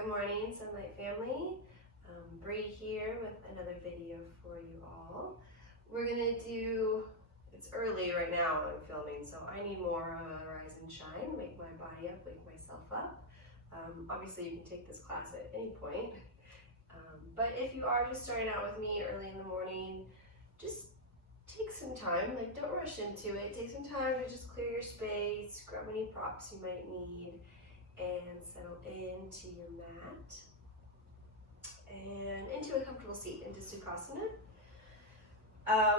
Good morning, Sunlight family. Bree here with another video for you all. We're gonna do, it's early right now I'm filming, so I need more rise and shine, wake my body up, wake myself up. Obviously you can take this class at any point, but if you are just starting out with me early in the morning, just take some time, like don't rush into it. Take some time to just clear your space, grab any props you might need, and settle into your mat and into a comfortable seat, into Sukhasana.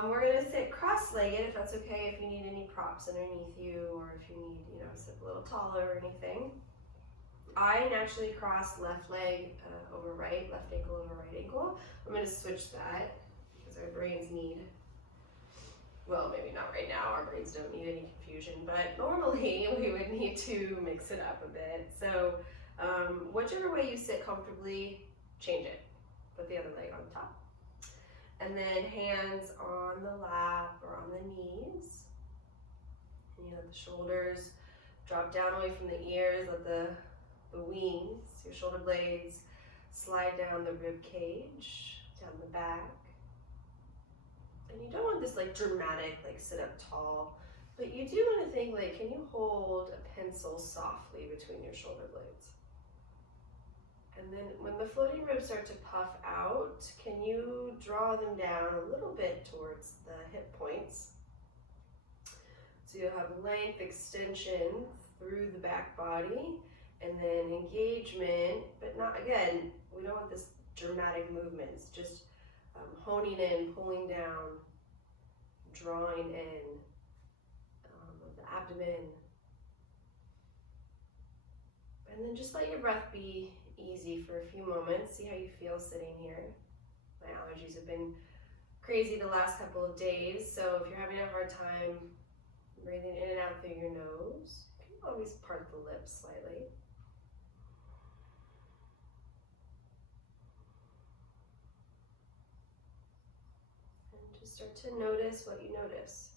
We're going to sit cross-legged if that's okay, if you need any props underneath you or if you need, sit a little taller or anything. I naturally cross left leg over right, left ankle over right ankle. I'm going to switch that because our brains need, well, maybe not right now, our brains don't need any confusion, but normally we would need to mix it up a bit. So whichever way you sit comfortably, change it. Put the other leg on top. And then hands on the lap or on the knees. And you let the shoulders drop down away from the ears, let the wings, your shoulder blades, slide down the rib cage, down the back. And you don't want this like dramatic, like sit up tall, but you do want to think like, can you hold a pencil softly between your shoulder blades? And then when the floating ribs start to puff out, can you draw them down a little bit towards the hip points? So you'll have length, extension through the back body, and then engagement, but not, again, we don't want this dramatic movements, just honing in, pulling down, drawing in of the abdomen. And then just let your breath be easy for a few moments. See how you feel sitting here. My allergies have been crazy the last couple of days, so if you're having a hard time breathing in and out through your nose, you can always part the lips slightly. And just start to notice what you notice.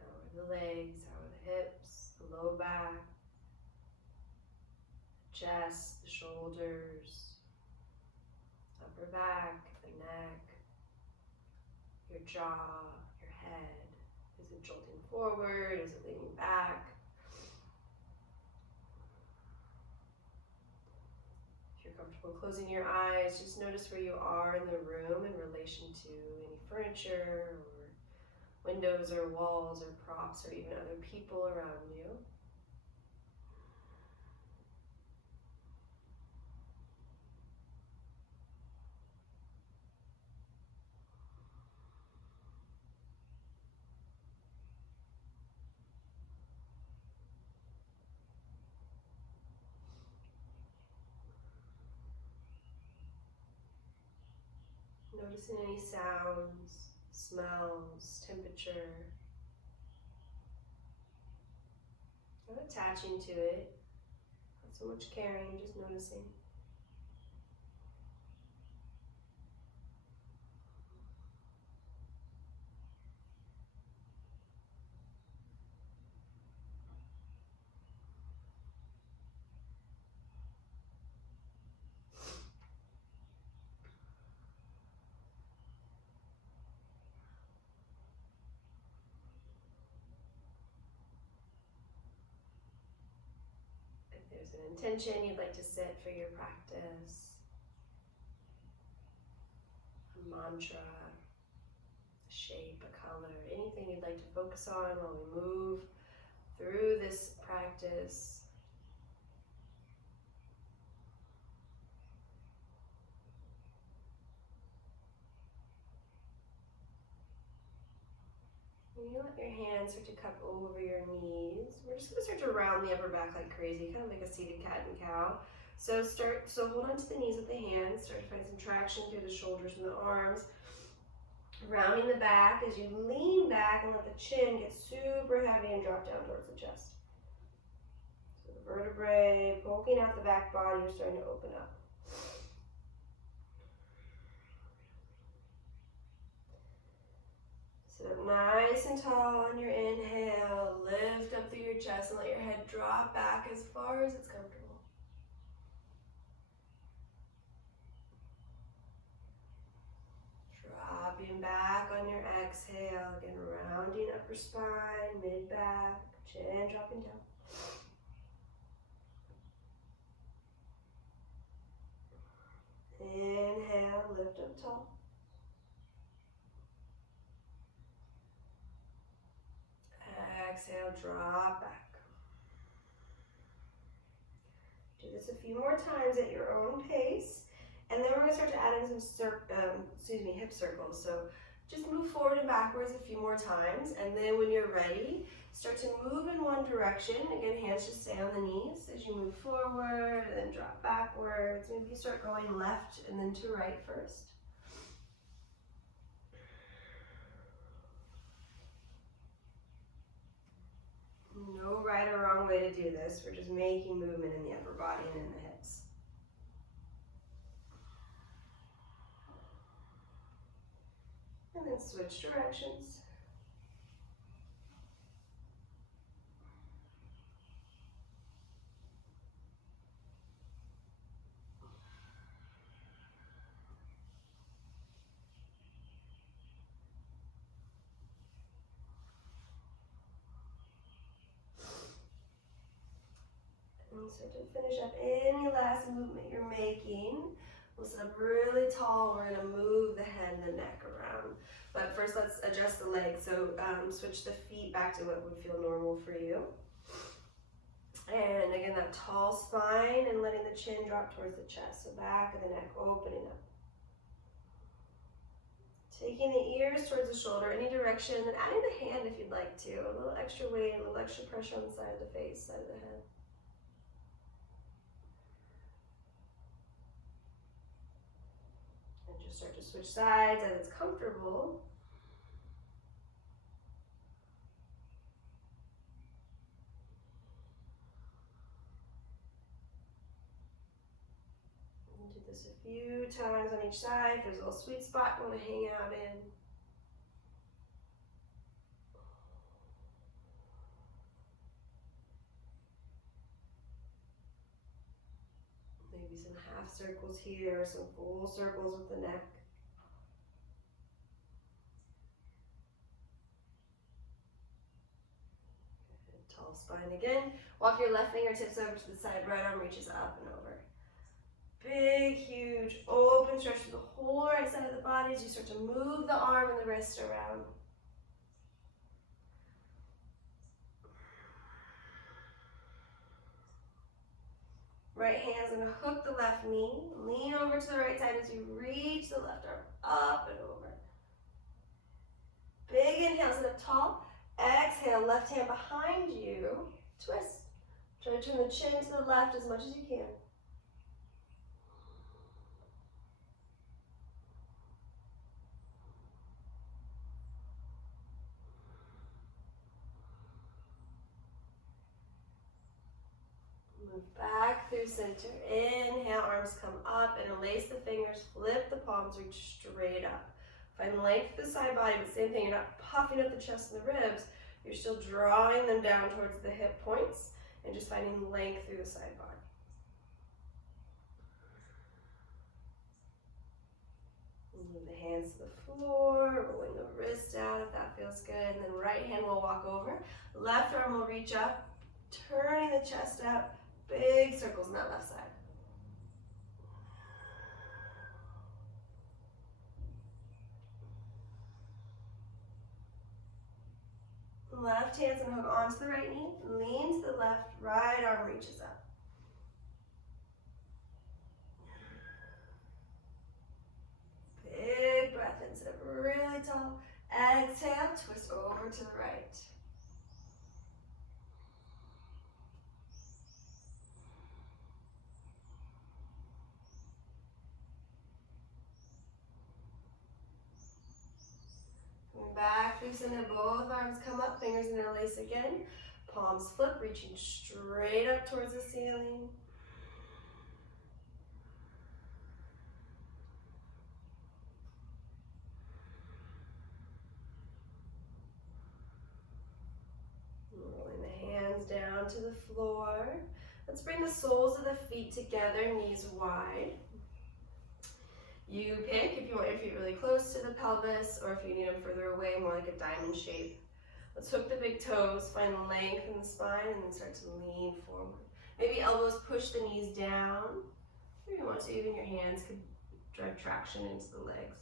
How are the legs? How are the hips? The low back? Chest, the shoulders, upper back, the neck, your jaw, your head. Is it jolting forward? Is it leaning back? If you're comfortable closing your eyes, just notice where you are in the room in relation to any furniture or windows or walls or props or even other people around you. Noticing any sounds, smells, temperature. Not attaching to it, not so much caring, just noticing. There's an intention you'd like to set for your practice, a mantra, a shape, a color, anything you'd like to focus on while we move through this practice. And you let your hands start to cup over your knees. We're just going to start to round the upper back like crazy, kind of like a seated cat and cow. So hold on to the knees with the hands. Start to find some traction through the shoulders and the arms. Rounding the back as you lean back and let the chin get super heavy and drop down towards the chest. So the vertebrae poking out the back body, you're starting to open up. Sit up nice and tall on your inhale. Lift up through your chest and let your head drop back as far as it's comfortable. dropping back on your exhale. Again, rounding upper spine, mid-back, chin dropping down. Inhale, lift up tall. Exhale, drop back. Do this a few more times at your own pace. And then we're going to start to add in some hip circles. So just move forward and backwards a few more times. And then when you're ready, start to move in one direction. Again, hands just stay on the knees as you move forward and then drop backwards. Maybe you start going left and then to right first. No right or wrong way to do this. We're just making movement in the upper body and in the hips. And then switch directions. And so to finish up any last movement you're making, we'll sit up really tall. We're going to move the head and the neck around. But first, let's adjust the legs. So switch the feet back to what would feel normal for you. And again, that tall spine and letting the chin drop towards the chest. So back of the neck opening up. Taking the ears towards the shoulder, any direction, and adding the hand if you'd like to. A little extra weight, a little extra pressure on the side of the face, side of the head. And just start to switch sides as it's comfortable. And do this a few times on each side. If there's a little sweet spot you want to hang out in. Maybe some half circles here, some full circles with the neck. Good. Tall spine again. Walk your left fingertips over to the side, right arm reaches up and over. Big, huge, open stretch through the whole right side of the body as you start to move the arm and the wrist around. Right hand's going to hook the left knee. Lean over to the right side as you reach the left arm up and over. Big inhale, sit up tall. Exhale, left hand behind you. Twist. Try to turn the chin to the left as much as you can. Move back through center. Inhale, arms come up, interlace the fingers, flip the palms, reach straight up. Find length through the side body, but same thing, you're not puffing up the chest and the ribs, you're still drawing them down towards the hip points and just finding length through the side body. Move the hands to the floor, rolling the wrist down if that feels good, and then right hand will walk over, left arm will reach up, turning the chest up. Big circles on that left side. Left hand's gonna hook onto the right knee, lean to the left, right arm reaches up. Big breath in, sit up really tall. Exhale, twist over to the right. Back through center, both arms come up, fingers interlace again. Palms flip, reaching straight up towards the ceiling. Rolling the hands down to the floor. Let's bring the soles of the feet together, knees wide. You pick if you want your feet really close to the pelvis, or if you need them further away, more like a diamond shape. Let's hook the big toes, find length in the spine, and then start to lean forward. Maybe elbows push the knees down. If you want to, even your hands could drive traction into the legs.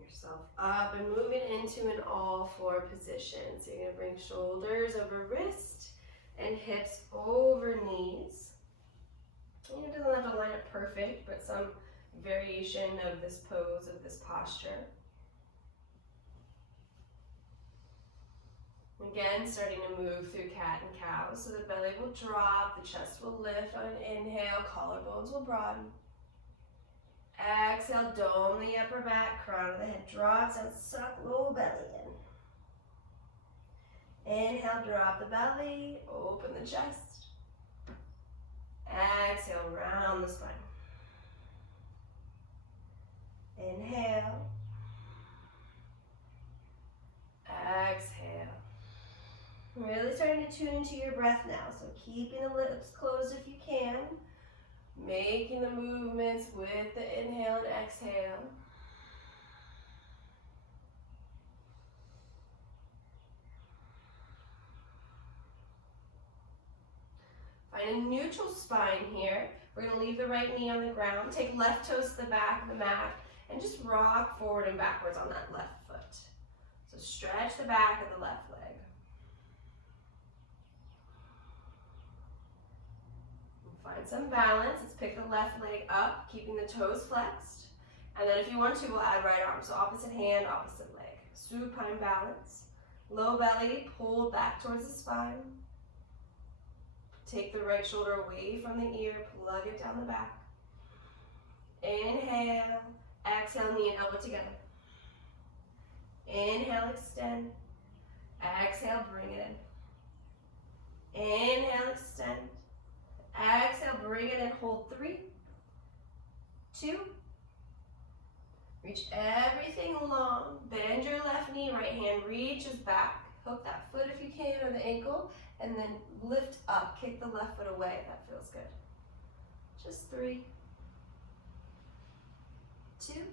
Yourself up and moving into an all-four position. So you're going to bring shoulders over wrist and hips over knees. And it doesn't have to line up perfect, but some variation of this pose, of this posture. Again, starting to move through cat and cow. So the belly will drop, the chest will lift on an inhale, collarbones will broaden. Exhale, dome the upper back, crown of the head drops out, suck low belly in. Inhale, drop the belly, open the chest. Exhale, round the spine. Inhale. Exhale. Really starting to tune into your breath now, so keeping the lips closed if you can. Making the movements with the inhale and exhale. Find a neutral spine here. We're going to leave the right knee on the ground. Take left toes to the back of the mat and just rock forward and backwards on that left foot. So stretch the back of the left leg. Find some balance. Let's pick the left leg up, keeping the toes flexed. And then if you want to, we'll add right arm. So opposite hand, opposite leg. Supine balance. Low belly, pull back towards the spine. Take the right shoulder away from the ear, plug it down the back. Inhale, exhale, knee and elbow together. Inhale, extend. Exhale, bring it in. Inhale, extend. Exhale, bring it in, hold 3, 2. Reach everything long. Bend your left knee, right hand reaches back. Hook that foot if you can, or the ankle, and then lift up. Kick the left foot away if that feels good. Just 3, 2. And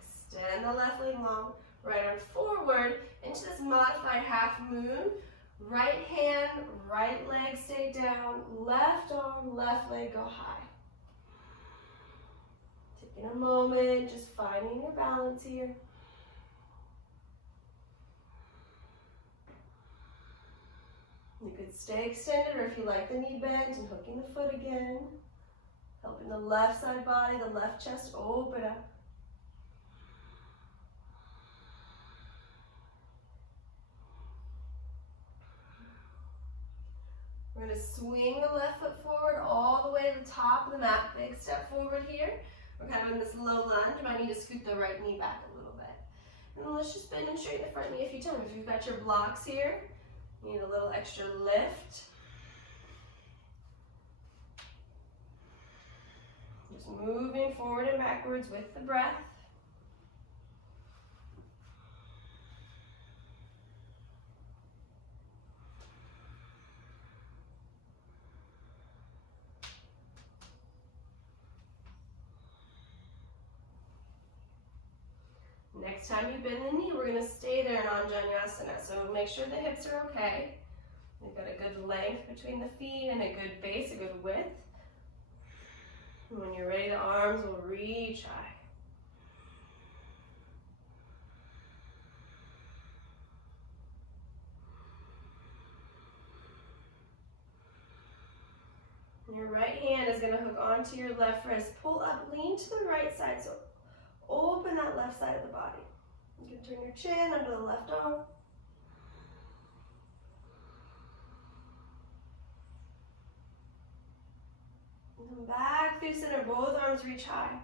extend the left leg long. Right arm forward into this modified half moon. Right hand, right leg stay down, left arm, left leg go high. Taking a moment, just finding your balance here. You could stay extended, or if you like the knee bent and hooking the foot again, helping the left side body, the left chest open up. We're going to swing the left foot forward all the way to the top of the mat. Big step forward here. We're kind of in this low lunge. You might need to scoot the right knee back a little bit. And then let's just bend and straighten the front knee a few times. If you've got your blocks here, you need a little extra lift. Just moving forward and backwards with the breath. Next time you bend the knee, we're going to stay there in Anjaneyasana. So make sure the hips are okay. We've got a good length between the feet and a good base, a good width. And when you're ready, the arms will reach high. And your right hand is going to hook onto your left wrist. Pull up, lean to the right side. So open that left side of the body. You can turn your chin under the left arm. And come back through center, both arms reach high.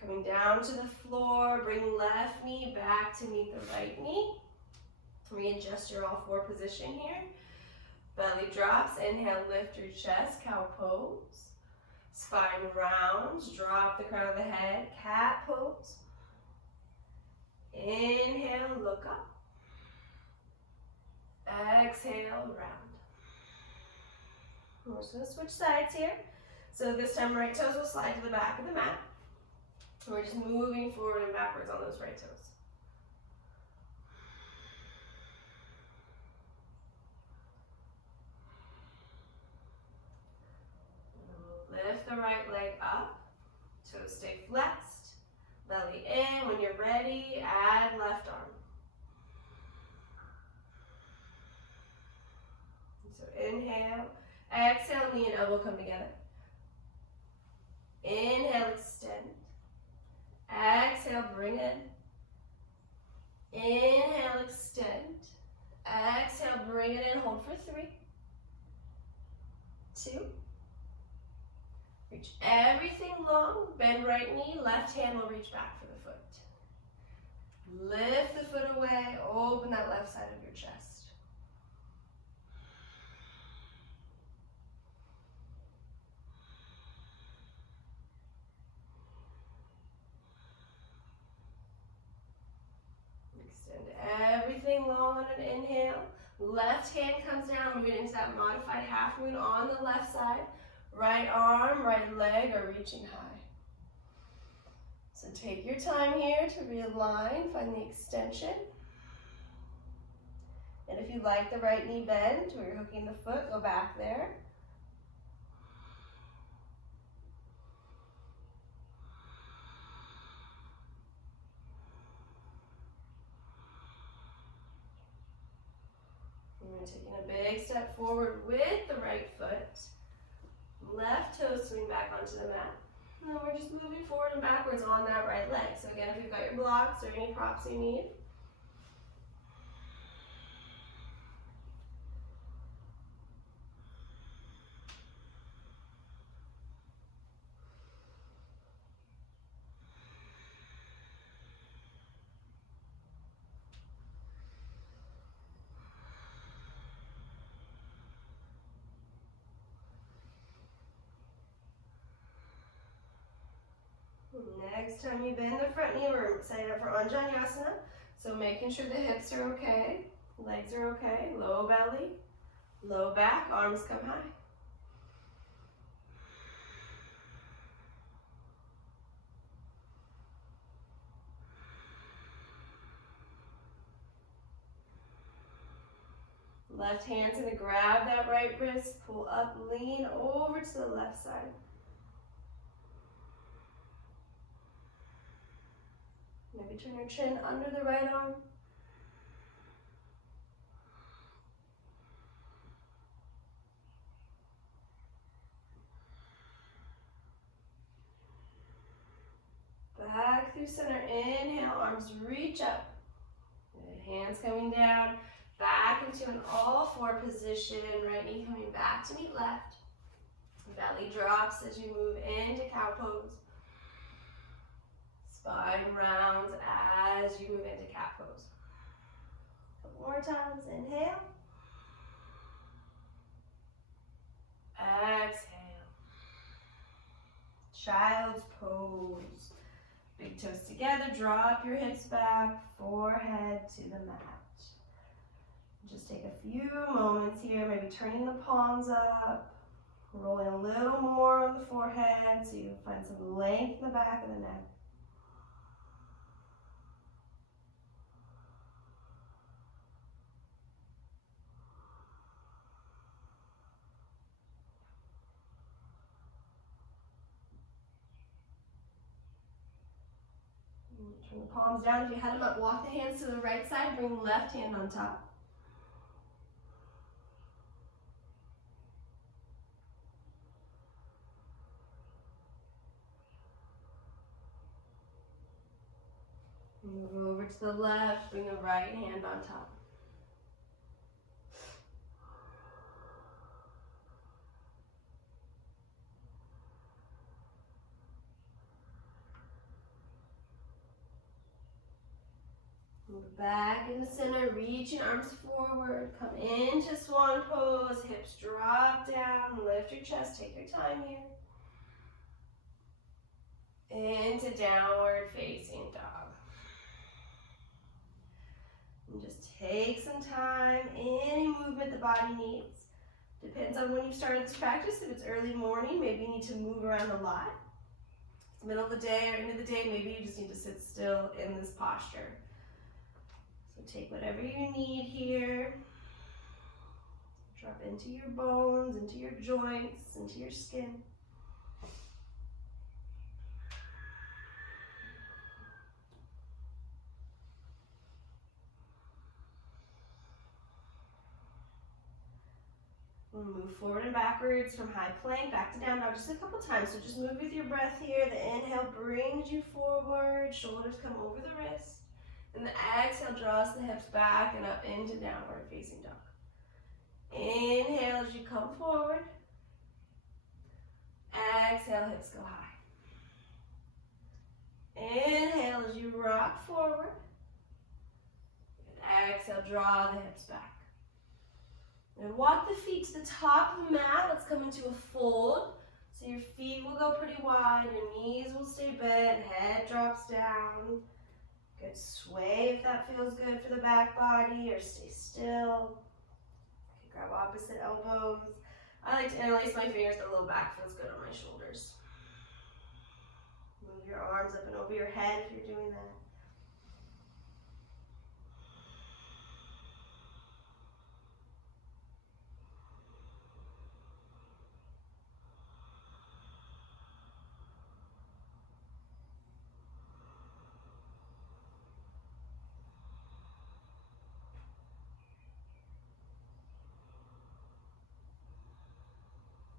Coming down to the floor, bring left knee back to meet the right knee. Readjust your all four position here. Belly drops, inhale, lift your chest, cow pose. Spine rounds, drop the crown of the head, cat pose. Inhale, look up. Exhale, round. We're just going to switch sides here. So this time right toes will slide to the back of the mat. And we're just moving forward and backwards on those right toes. Lift the right leg up. Toes stay flexed. Belly in. When you're ready, add left arm. So inhale. Exhale, knee and elbow come together. Inhale, extend. Exhale, bring in. Inhale, extend. Exhale, bring it in. Hold for 3, 2. Reach everything long. Bend right knee. Left hand will reach back for the foot. Lift the foot away. Open that left side of your chest. Everything long on an inhale. Left hand comes down, moving into that modified half moon on the left side. Right arm, right leg are reaching high. So take your time here to realign, find the extension. And if you like the right knee bend, where you're hooking the foot, go back there. We're taking a big step forward with the right foot. Left toe swing back onto the mat. And then we're just moving forward and backwards on that right leg. So again, if you've got your blocks or any props you need. Next time you bend the front knee, we're setting up for Anjaneyasana. So making sure the hips are okay, legs are okay, low belly, low back, arms come high. Left hand's gonna grab that right wrist, pull up, lean over to the left side. Maybe turn your chin under the right arm. Back through center, inhale, arms reach up. Hands coming down, back into an all-four position, right knee coming back to meet left. Belly drops as you move into cow pose. Spine rounds as you move into cat pose. Couple more times, inhale. Exhale. Child's pose. Big toes together, drop your hips back, forehead to the mat. Just take a few moments here, maybe turning the palms up, rolling a little more on the forehead so you can find some length in the back of the neck. Turn the palms down. If you had them up, walk the hands to the right side, bring the left hand on top. Move over to the left, bring the right hand on top. Move back in the center, reach your arms forward, come into swan pose, hips drop down, lift your chest, take your time here. Into downward facing dog. And just take some time, any movement the body needs. Depends on when you started this practice. If it's early morning, maybe you need to move around a lot. If it's middle of the day or end of the day, maybe you just need to sit still in this posture. So take whatever you need here. Drop into your bones, into your joints, into your skin. We'll move forward and backwards from high plank back to down dog just a couple times. So just move with your breath here. The inhale brings you forward, shoulders come over the wrist. And the exhale draws the hips back and up into downward facing dog. Inhale as you come forward. Exhale, hips go high. Inhale as you rock forward. And exhale, draw the hips back. And walk the feet to the top of the mat. Let's come into a fold. So your feet will go pretty wide, your knees will stay bent, head drops down. Good sway if that feels good for the back body, or stay still. Okay, grab opposite elbows. I like to interlace my fingers, the low back feels good on my shoulders. Move your arms up and over your head if you're doing that.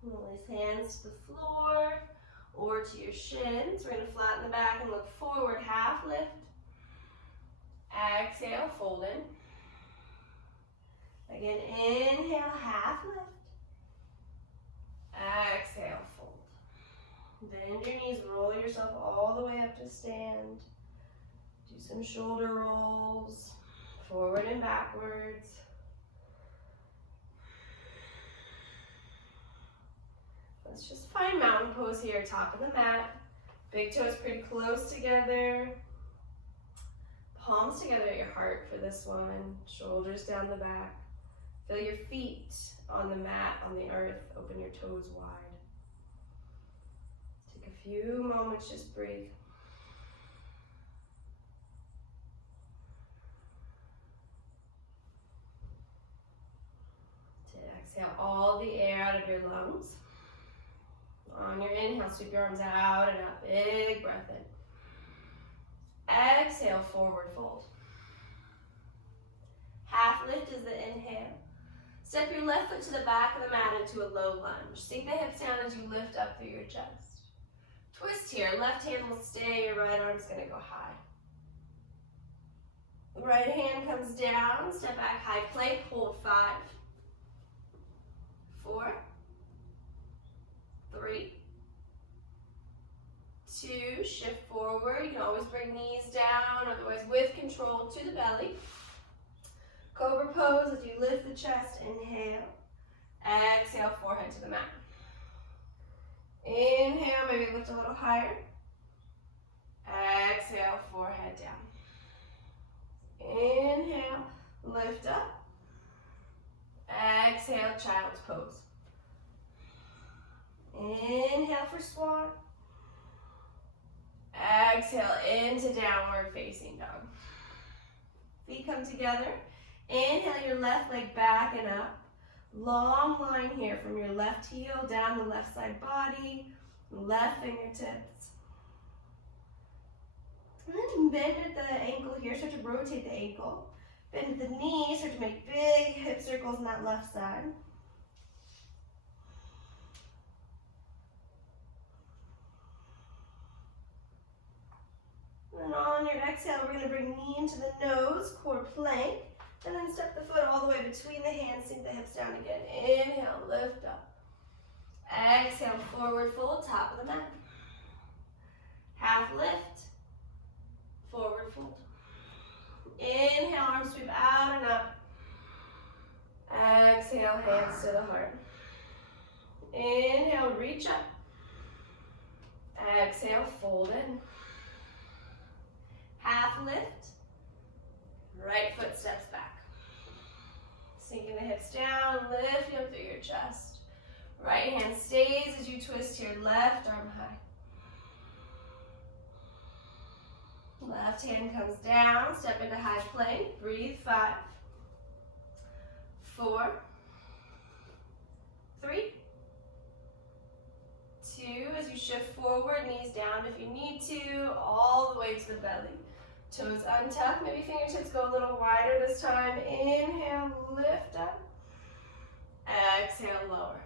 Release hands to the floor or to your shins. We're going to flatten the back and look forward, half lift. Exhale, fold in. Again, inhale, half lift. Exhale, fold. Bend your knees, roll yourself all the way up to stand. Do some shoulder rolls, forward and backwards. Let's just find mountain pose here, top of the mat. Big toes pretty close together. Palms together at your heart for this one. Shoulders down the back. Feel your feet on the mat, on the earth. Open your toes wide. Take a few moments, just breathe. To exhale all the air out of your lungs. On your inhale, sweep your arms out and up. Big breath in. Exhale, forward fold. Half lift is the inhale. Step your left foot to the back of the mat into a low lunge. Sink the hips down as you lift up through your chest. Twist here. Left hand will stay. Your right arm's going to go high. The right hand comes down. Step back, high plank. Hold 5, 4, 3, 2, shift forward. You can always bring knees down, otherwise with control to the belly. Cobra pose as you lift the chest, inhale. Exhale, forehead to the mat. Inhale, maybe lift a little higher. Exhale, forehead down. Inhale, lift up. Exhale, child's pose. Inhale for swan. Exhale into downward facing dog. Feet come together. Inhale your left leg back and up. Long line here from your left heel down the left side body, left fingertips. And then bend at the ankle here, start to rotate the ankle. Bend at the knee, start to make big hip circles on that left side. And on your exhale, we're going to bring knee into the nose, core plank, and then step the foot all the way between the hands, sink the hips down again. Inhale, lift up. Exhale, forward fold, top of the mat. Half lift, forward fold. Inhale, arms sweep out and up. Exhale, hands to the heart. Inhale, reach up. Exhale, fold in. Half lift. Right foot steps back. Sinking the hips down, lifting up through your chest. Right hand stays as you twist here, left arm high. Left hand comes down, step into high plank. Breathe, 5, 4, 3, 2. As you shift forward, knees down if you need to, all the way to the belly. Toes untucked, maybe fingertips go a little wider this time. Inhale, lift up. Exhale, lower.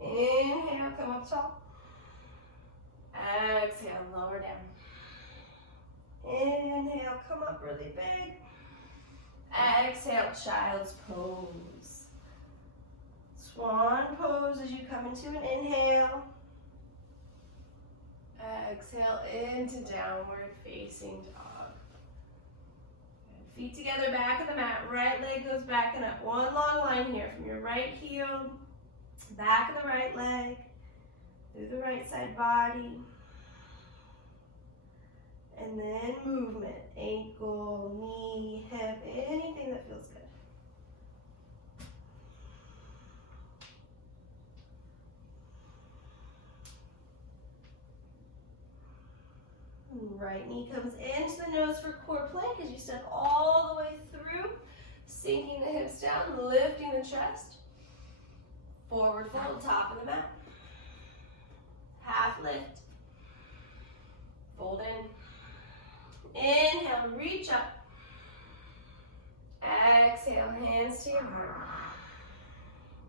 Inhale, come up tall. Exhale, lower down. Inhale, come up really big. Exhale, child's pose. Swan pose as you come into an inhale. Exhale into downward facing dog. Feet together, back of the mat. Right leg goes back and up. One long line here from your right heel, back of the right leg, through the right side body. And then movement, ankle, knee, hip, anything that feels good. Right knee comes into the nose for core plank as you step all the way through, sinking the hips down, lifting the chest. Forward fold, top of the mat. Half lift. Fold in. Inhale, reach up. Exhale, hands to your heart.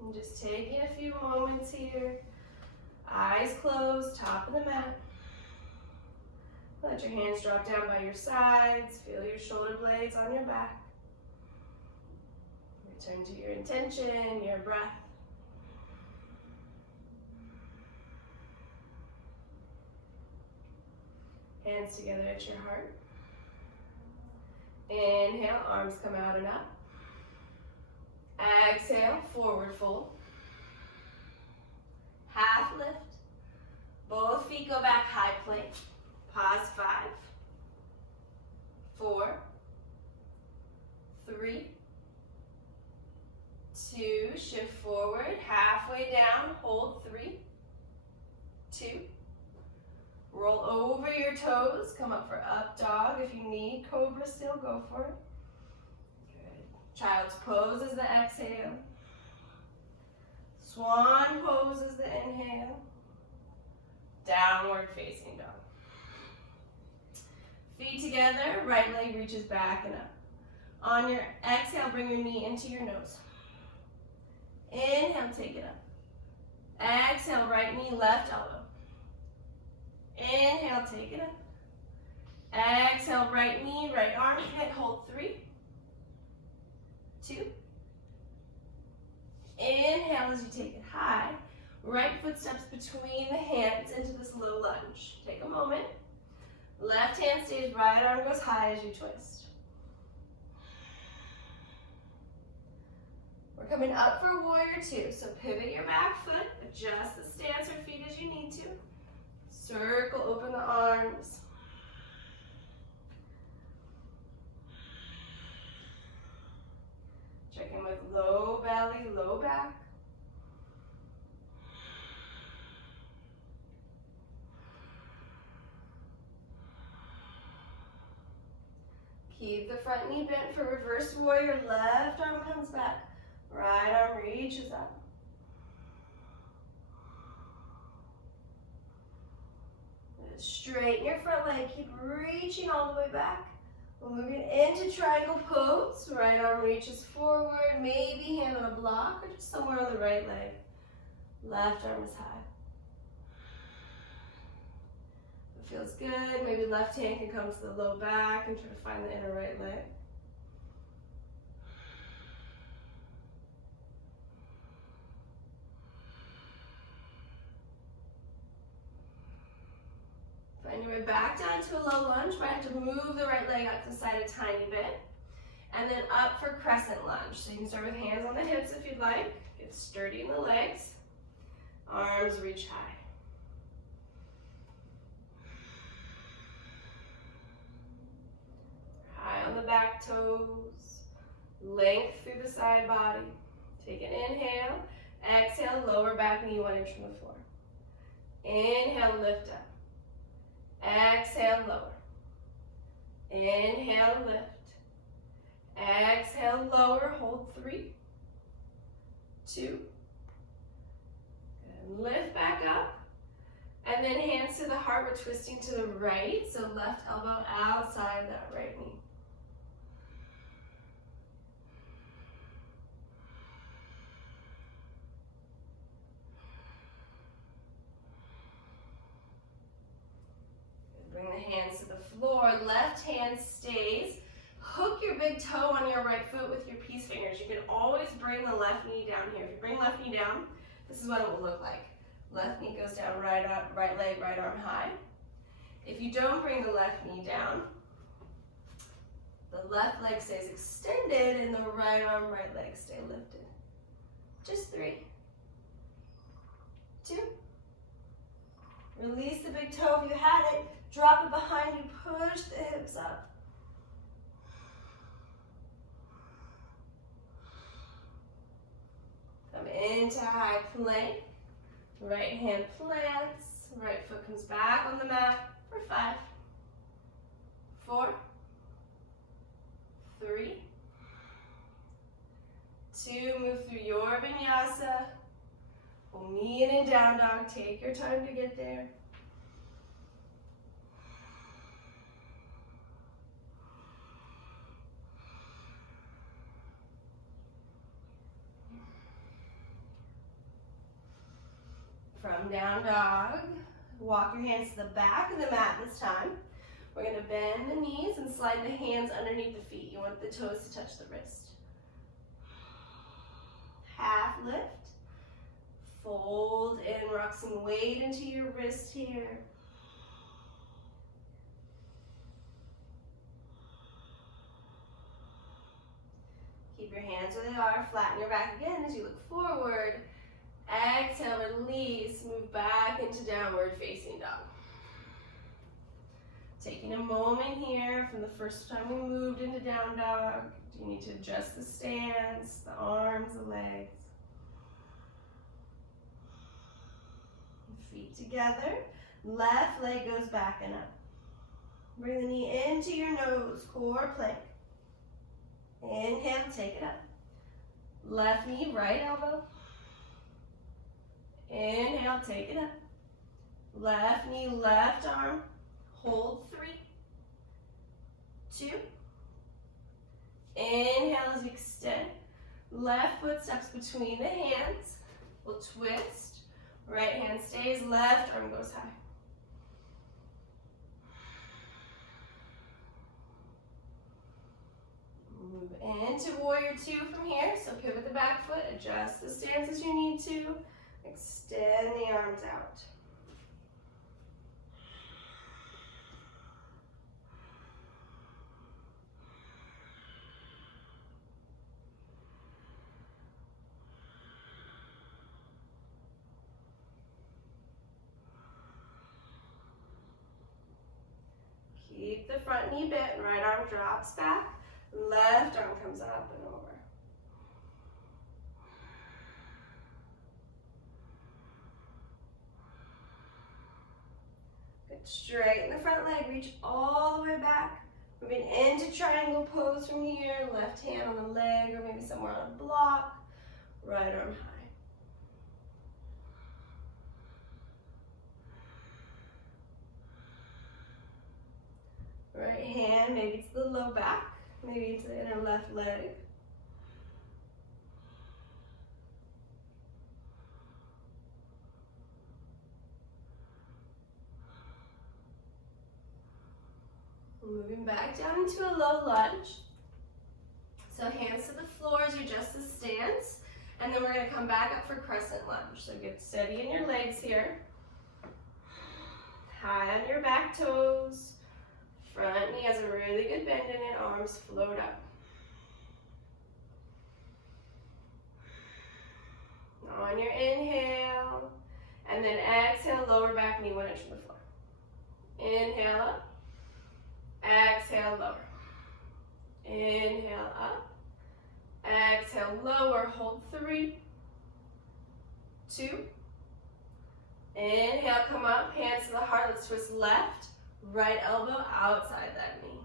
And just taking a few moments here. Eyes closed, top of the mat. Let your hands drop down by your sides. Feel your shoulder blades on your back. Return to your intention, your breath. Hands together at your heart. Inhale, arms come out and up. Exhale, forward fold. Half lift. Both feet go back, high plank. Pause, 5, 4, 3, 2, shift forward, halfway down, hold, 3, 2, roll over your toes, come up for up dog. If you need cobra still, go for it. Good. Child's pose is the exhale. Swan pose is the inhale. Downward facing dog. Feet together, right leg reaches back and up. On your exhale, bring your knee into your nose. Inhale, take it up. Exhale, right knee, left elbow. Inhale, take it up. Exhale, right knee, right arm, hit, hold, 3, 2. Inhale as you take it high. Right foot steps between the hands into this low lunge. Take a moment. Left hand stays, right arm goes high as you twist. We're coming up for warrior 2. So pivot your back foot, adjust the stance or feet as you need to. Circle, open the arms. Check in with low belly, low back. Keep the front knee bent for reverse warrior. Left arm comes back. Right arm reaches up. Straighten your front leg. Keep reaching all the way back. We're moving into triangle pose. Right arm reaches forward. Maybe hand on a block or just somewhere on the right leg. Left arm is high. Feels good. Maybe left hand can come to the low back and try to find the inner right leg. Find your way back down to a low lunge. Might have to move the right leg out to the side a tiny bit. And then up for crescent lunge. So you can start with hands on the hips if you'd like. Get sturdy in the legs. Arms reach high. High on the back toes. Length through the side body. Take an inhale. Exhale, lower back knee 1 inch from the floor. Inhale, lift up. Exhale, lower. Inhale, lift. Exhale, lower, hold 3, 2, and lift back up. And then hands to the heart, we're twisting to the right, so left elbow outside that right knee. Bring the hands to the floor, left hand stays. Hook your big toe on your right foot with your peace fingers. You can always bring the left knee down here. If you bring left knee down, this is what it will look like. Left knee goes down, right leg, right arm high. If you don't bring the left knee down, the left leg stays extended and the right arm, right leg stay lifted. Just 3, 2. Release the big toe if you had it. Drop it behind you, push the hips up. Come into high plank. Right hand plants. Right foot comes back on the mat for 5, 4, 3, 2. Move through your vinyasa. We'll meet in down dog. Take your time to get there. From down dog, walk your hands to the back of the mat this time. We're going to bend the knees and slide the hands underneath the feet. You want the toes to touch the wrist. Half lift. Fold in, rock some weight into your wrist here. Keep your hands where they are. Flatten your back again as you look forward. Exhale, release, move back into downward facing dog. Taking a moment here from the first time we moved into down dog. Do you need to adjust the stance, the arms, the legs? Feet together. Left leg goes back and up. Bring the knee into your nose, core plank. Inhale, take it up. Left knee, right elbow. Inhale, take it up. Left knee, left arm. Hold 3, 2. Inhale as you extend. Left foot steps between the hands. We'll twist. Right hand stays, left arm goes high. Move into warrior 2 from here. So pivot the back foot, adjust the stance as you need to. Extend the arms out. Keep the front knee bent, right arm drops back, left arm comes up and over. Good, straighten the front leg, reach all the way back. Moving into triangle pose from here, left hand on the leg or maybe somewhere on a block, right arm high. Right hand, maybe to the low back, maybe to the inner left leg. Moving back down into a low lunge. So hands to the floor as you adjust the stance. And then we're going to come back up for crescent lunge. So get steady in your legs here. high on your back toes. Front knee has a really good bend in it. Arms float up. On your inhale, and then exhale, lower back knee 1 inch from the floor. Inhale up, exhale, lower. Inhale up, exhale, lower, hold 3, 2. Inhale, come up, hands to the heart, let's twist left, right elbow outside that knee.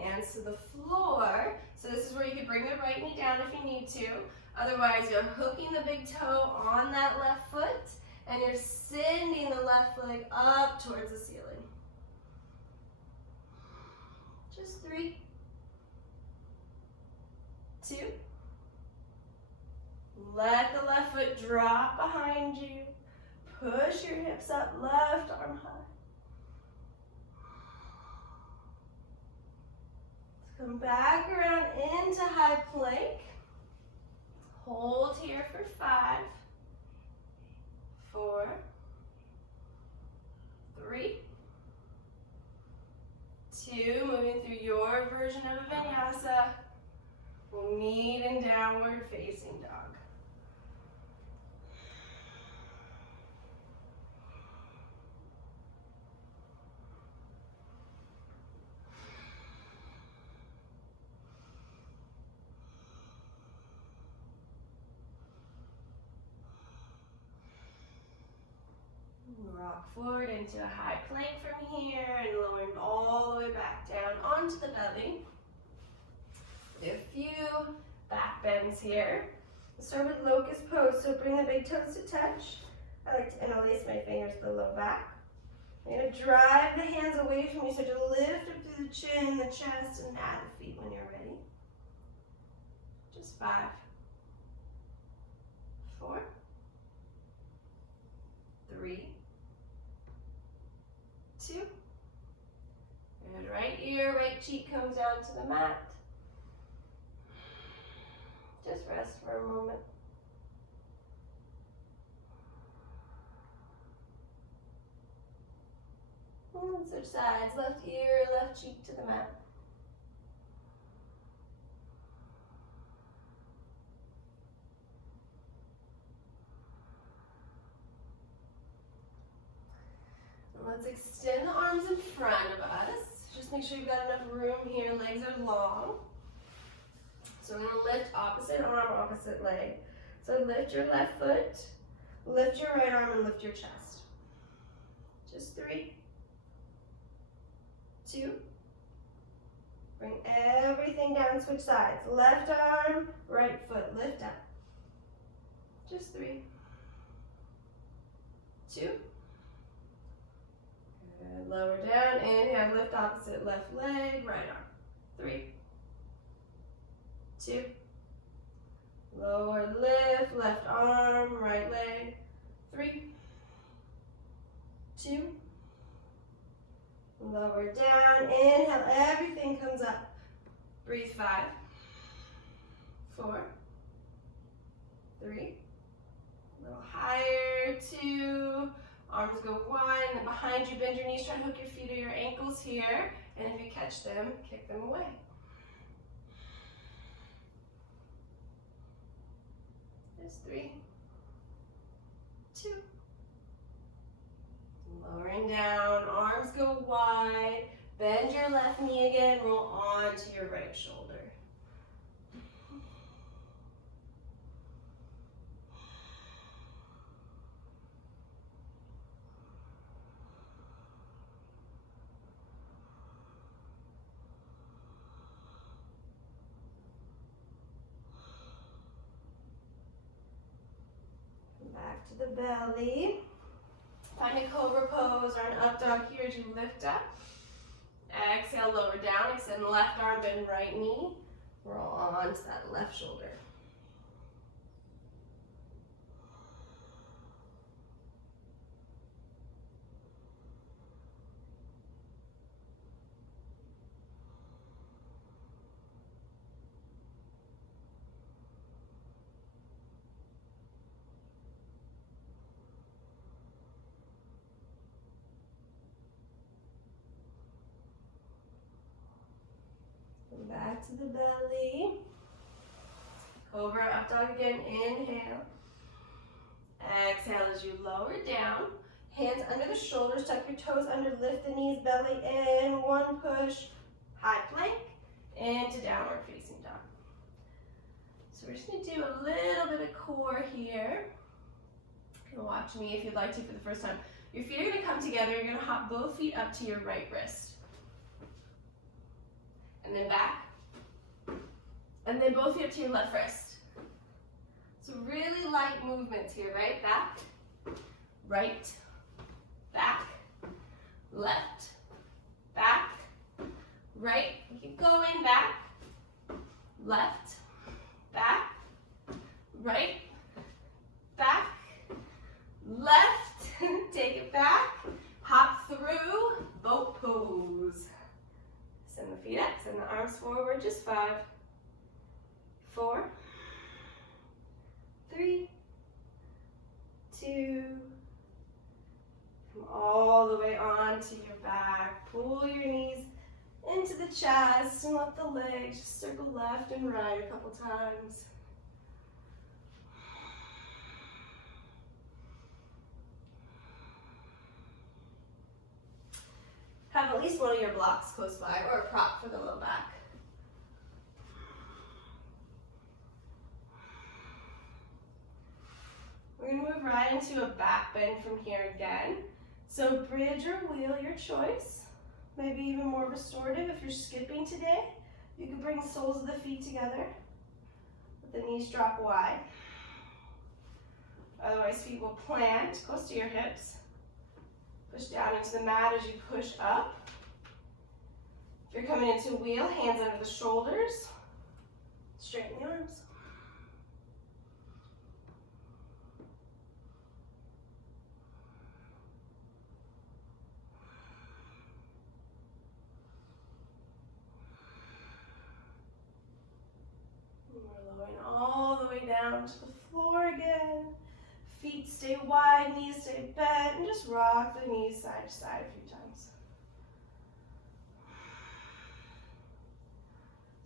Hands to the floor. So this is where you can bring the right knee down if you need to. Otherwise, you're hooking the big toe on that left foot, and you're sending the left leg up towards the ceiling. Just 3, 2. Let the left foot drop behind you. Push your hips up, left arm high. Come back around into high plank. Hold here for 5, 4, 3, 2. Moving through your version of a vinyasa. We'll meet in downward facing dog. Rock forward into a high plank from here and lowering all the way back down onto the belly. Do a few back bends here. We'll start with locust pose, so bring the big toes to touch. I like to interlace my fingers below back. You're going to drive the hands away from you, so to lift up through the chin, the chest, and add the feet when you're ready. Just 5, 4, 3, 2. Good. Right ear, right cheek comes down to the mat. Just rest for a moment. And switch sides. Left ear, left cheek to the mat. Let's extend the arms in front of us. Just make sure you've got enough room here. Legs are long. So we're going to lift opposite arm, opposite leg. So lift your left foot, lift your right arm, and lift your chest. Just 3, 2. Bring everything down, switch sides. Left arm, right foot, lift up. Just 3, 2. Good. Lower down, inhale, lift opposite left leg, right arm. 3, 2. Lower, lift, left arm, right leg. 3, 2. Lower down, inhale, everything comes up. Breathe 5, 4, 3. A little higher, 2. Arms go wide, and then behind you, bend your knees, try to hook your feet or your ankles here. And if you catch them, kick them away. Just 3, 2. Lowering down, arms go wide. Bend your left knee again, roll onto your right shoulder. Back to the belly. Find a cobra pose or an up dog here as you lift up. Exhale, lower down, extend left arm, bend right knee. Roll on to that left shoulder. Back to the belly. Cobra, up dog again, inhale. Exhale as you lower down. Hands under the shoulders, tuck your toes under, lift the knees, belly in, one push, high plank, into downward facing dog. So we're just gonna do a little bit of core here. You can watch me if you'd like to for the first time. Your feet are gonna come together, you're gonna hop both feet up to your right wrist. And then back. And then both feet up to your left wrist. So really light movements here, right? Back, right, back, left, back, right. Keep going, back, left, back, right, back, left. Take it back, hop through, boat pose. Send the feet up, send the arms forward, just 5, 4, 3, 2, come all the way onto your back. Pull your knees into the chest and let the legs just circle left and right a couple times. Have at least one of your blocks close by or a prop for the low back. We're going to move right into a back bend from here again. So bridge or wheel, your choice. Maybe even more restorative if you're skipping today. You can bring the soles of the feet together. Let the knees drop wide. Otherwise, feet will plant close to your hips. Push down into the mat as you push up. If you're coming into wheel, hands under the shoulders. Straighten the arms. We're lowering all the way down to the floor again. Feet stay wide, knees stay bent, and just rock the knees side to side a few times.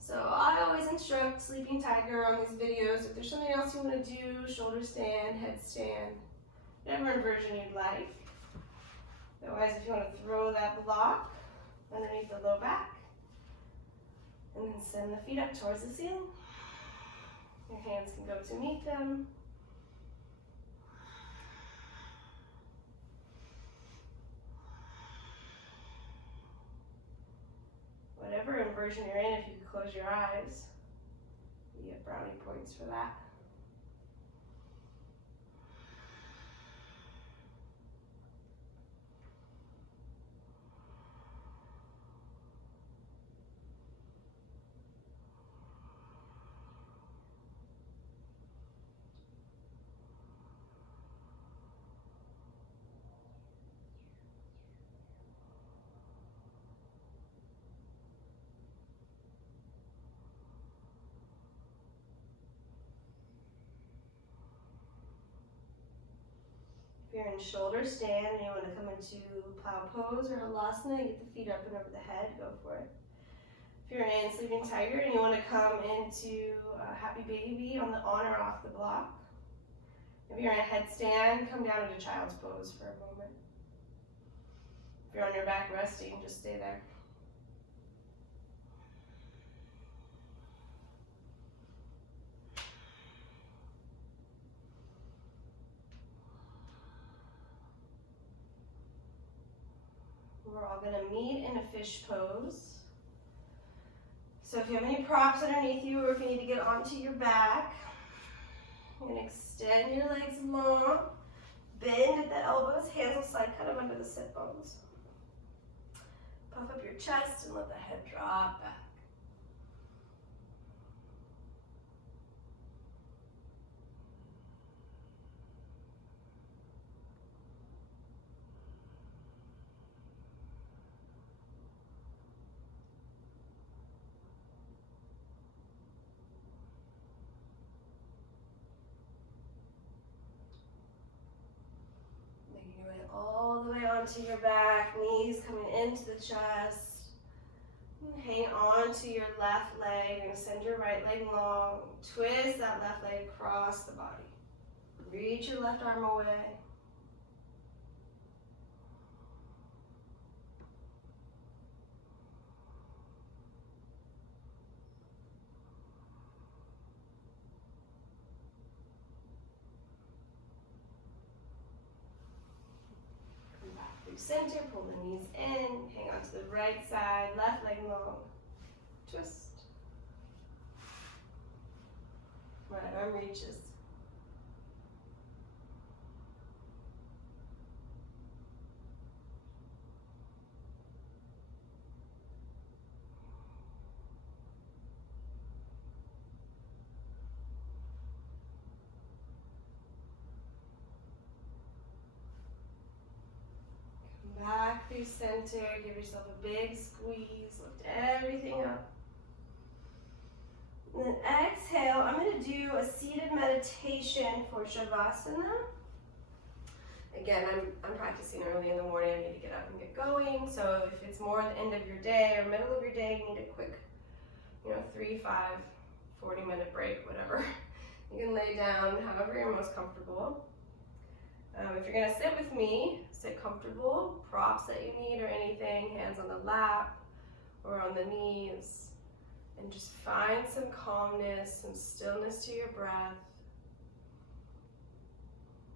So I always instruct sleeping tiger on these videos. If there's something else you want to do, shoulder stand, headstand, whatever inversion you'd like. Otherwise, if you want to throw that block underneath the low back, and then send the feet up towards the ceiling. Your hands can go to meet them. Whatever inversion you're in, if you could close your eyes, you get brownie points for that. If you're in shoulder stand and you want to come into plow pose or halasana, get the feet up and over the head, go for it. If you're in sleeping tiger and you want to come into happy baby on or off the block. If you're in a headstand, come down into child's pose for a moment. If you're on your back resting, just stay there. We're all going to meet in a fish pose. So if you have any props underneath you or if you need to get onto your back, you're going to extend your legs long, bend at the elbows, hands will slide kind of under the sit bones. Puff up your chest and let the head drop back. All the way onto your back, knees coming into the chest. Hang on to your left leg. You're going to send your right leg long. Twist that left leg across the body. Reach your left arm away. Come back through center. Pull the knees in. Hang on to the right side. Left leg long. Twist. Right arm reaches. Come back through center. Give yourself a big squeeze. Lift everything up. And then exhale. I'm going to do a seated meditation for Shavasana. Again, I'm practicing early in the morning. I need to get up and get going. So if it's more the end of your day or middle of your day, you need a quick, 3, 5, 40-minute break, whatever. You can lay down however you're most comfortable. If you're going to sit with me, sit comfortable. Props that you need or anything, hands on the lap or on the knees. And just find some calmness, some stillness to your breath.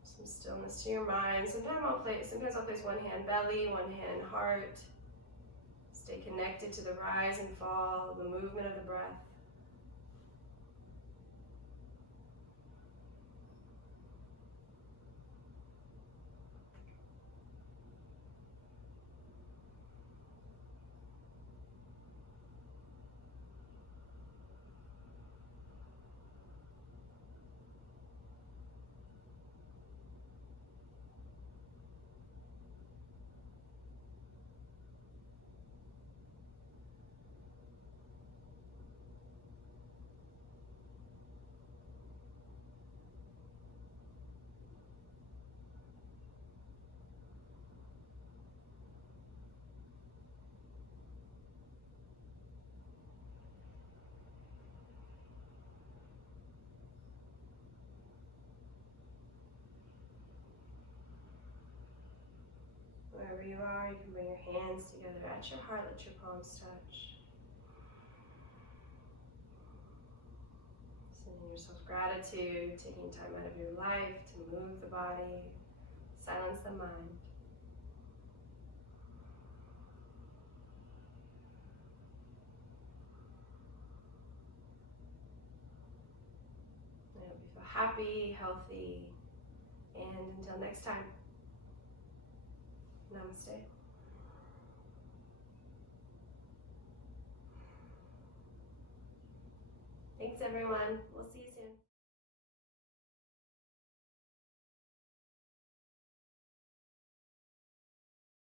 Some stillness to your mind. Sometimes I'll place one hand belly, one hand heart. Stay connected to the rise and fall, the movement of the breath. Wherever you are, you can bring your hands together at your heart, let your palms touch. Sending yourself gratitude, taking time out of your life to move the body, silence the mind. I hope you feel happy, healthy, and until next time, namaste. Thanks everyone. We'll see you soon.